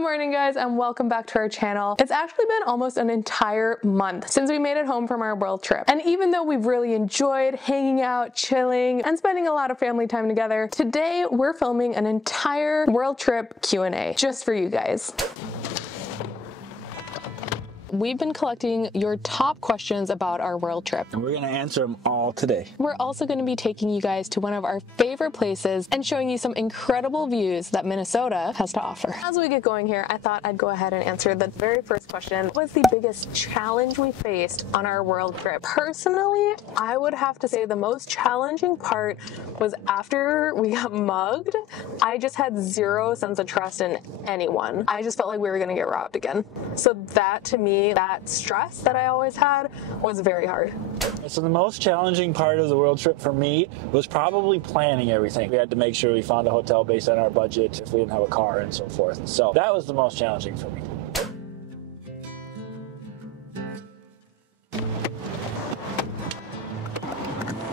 morning, guys, and welcome back to our channel. It's actually been almost an entire month since we made it home from our world trip. And even though we've really enjoyed hanging out, chilling, and spending a lot of family time together, today we're filming an entire world trip Q&A just for you guys. We've been collecting your top questions about our world trip, and we're going to answer them all today. We're also going to be taking you guys to one of our favorite places and showing you some incredible views that Minnesota has to offer. As we get going here, I thought I'd go ahead and answer the very first question. What was the biggest challenge we faced on our world trip? Personally, I would have to say the most challenging part was after we got mugged. I just had zero sense of trust in anyone. I just felt like we were going to get robbed again. So that, to me, that stress that I always had was very hard. So the most challenging part of the world trip for me was probably planning everything. We had to make sure we found a hotel based on our budget if we didn't have a car and so forth. So that was the most challenging for me.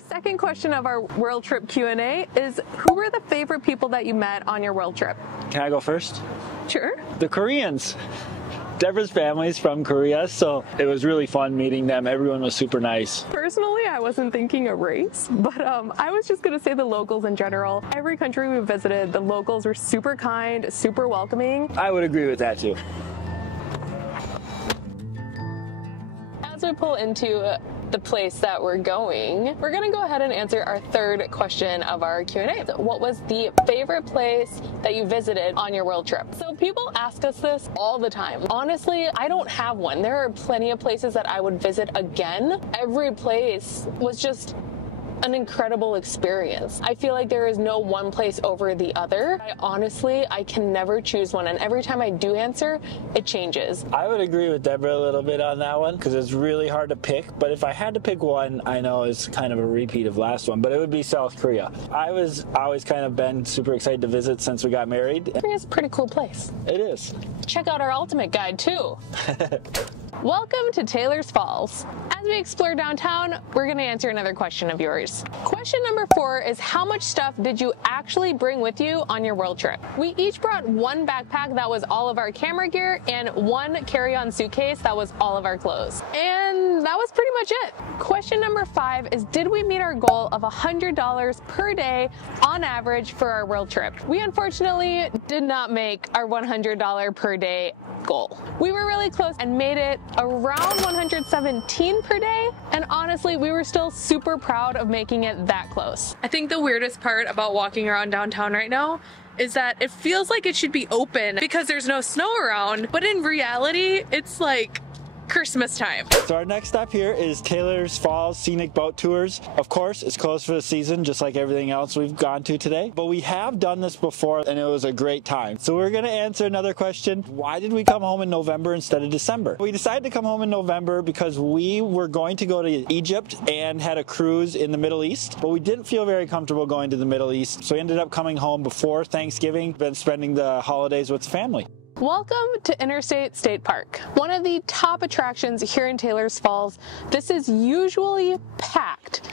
Second question of our world trip Q&A is, who were the favorite people that you met on your world trip? Can I go first? Sure. The Koreans. Deborah's family's from Korea, so it was really fun meeting them. Everyone was super nice. Personally, I wasn't thinking a race, but I was just gonna say the locals in general. Every country we visited, the locals were super kind, super welcoming. I would agree with that too. As we pull into the place that we're going, we're gonna go ahead and answer our third question of our Q&A. So what was the favorite place that you visited on your world trip? So people ask us this all the time. Honestly, I don't have one. There are plenty of places that I would visit again. Every place was just an incredible experience. I feel like there is no one place over the other. I can never choose one, and every time I do answer, it changes. I would agree with Deborah a little bit on that one because it's really hard to pick, but if I had to pick one, I know it's kind of a repeat of last one, but it would be South Korea. I was always kind of been super excited to visit since we got married. Korea's a pretty cool place. It is. Check out our ultimate guide too. Welcome to Taylor's Falls. As we explore downtown, we're going to answer another question of yours. Question number 4 is, how much stuff did you actually bring with you on your world trip? We each brought one backpack that was all of our camera gear and one carry-on suitcase that was all of our clothes. And that was pretty much it. Question number 5 is, did we meet our goal of $100 per day on average for our world trip? We unfortunately did not make our $100 per day goal. We were really close and made it around $117 per day, and honestly, we were still super proud of making it that close. I think the weirdest part about walking around downtown right now is that it feels like it should be open because there's no snow around, but in reality, it's like Christmas time. So our next stop here is Taylor's Falls Scenic Boat Tours. Of course, it's closed for the season, just like everything else we've gone to today. But we have done this before, and it was a great time. So we're going to answer another question. Why did we come home in November instead of December? We decided to come home in November because we were going to go to Egypt and had a cruise in the Middle East, but we didn't feel very comfortable going to the Middle East. So we ended up coming home before Thanksgiving, been spending the holidays with family. Welcome to Interstate State Park, one of the top attractions here in Taylor's Falls. This is usually packed,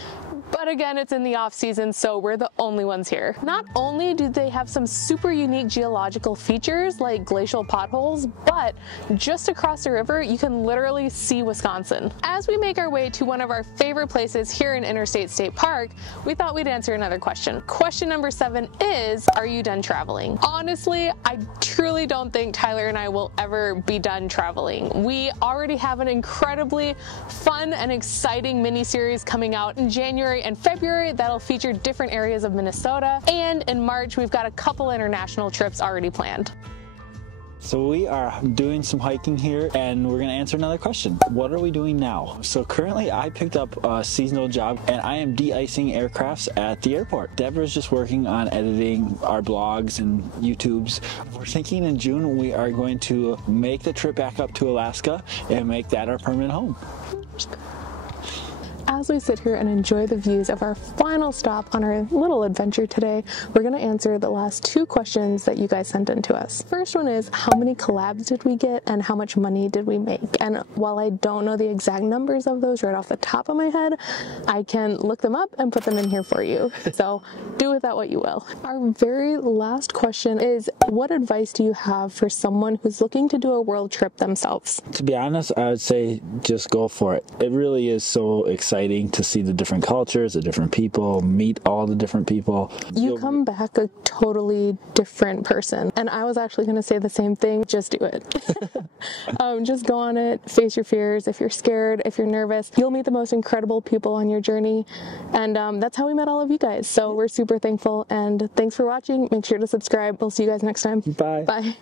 but again, it's in the off season, so we're the only ones here. Not only do they have some super unique geological features like glacial potholes, but just across the river, you can literally see Wisconsin. As we make our way to one of our favorite places here in Interstate State Park, we thought we'd answer another question. Question number 7 is, are you done traveling? Honestly, I truly don't think Tyler and I will ever be done traveling. We already have an incredibly fun and exciting mini-series coming out in January and February that'll feature different areas of Minnesota, and in March we've got a couple international trips already planned. So we are doing some hiking here, and we're going to answer another question. What are we doing now? So currently I picked up a seasonal job, and I am de-icing aircrafts at the airport. Deborah's just working on editing our blogs and YouTubes. We're thinking in June we are going to make the trip back up to Alaska and make that our permanent home. As as we sit here and enjoy the views of our final stop on our little adventure today, we're going to answer the last 2 questions that you guys sent in to us. First one is, how many collabs did we get and how much money did we make? And while I don't know the exact numbers of those right off the top of my head, I can look them up and put them in here for you. So do with that what you will. Our very last question is, what advice do you have for someone who's looking to do a world trip themselves? To be honest, I would say just go for it. It really is so exciting to see the different cultures, the different people, meet all the different people. You come back a totally different person. And I was actually going to say the same thing. Just do it. Just go on it. Face your fears. If you're scared, if you're nervous, you'll meet the most incredible people on your journey. And that's how we met all of you guys. So we're super thankful. And thanks for watching. Make sure to subscribe. We'll see you guys next time. Bye. Bye.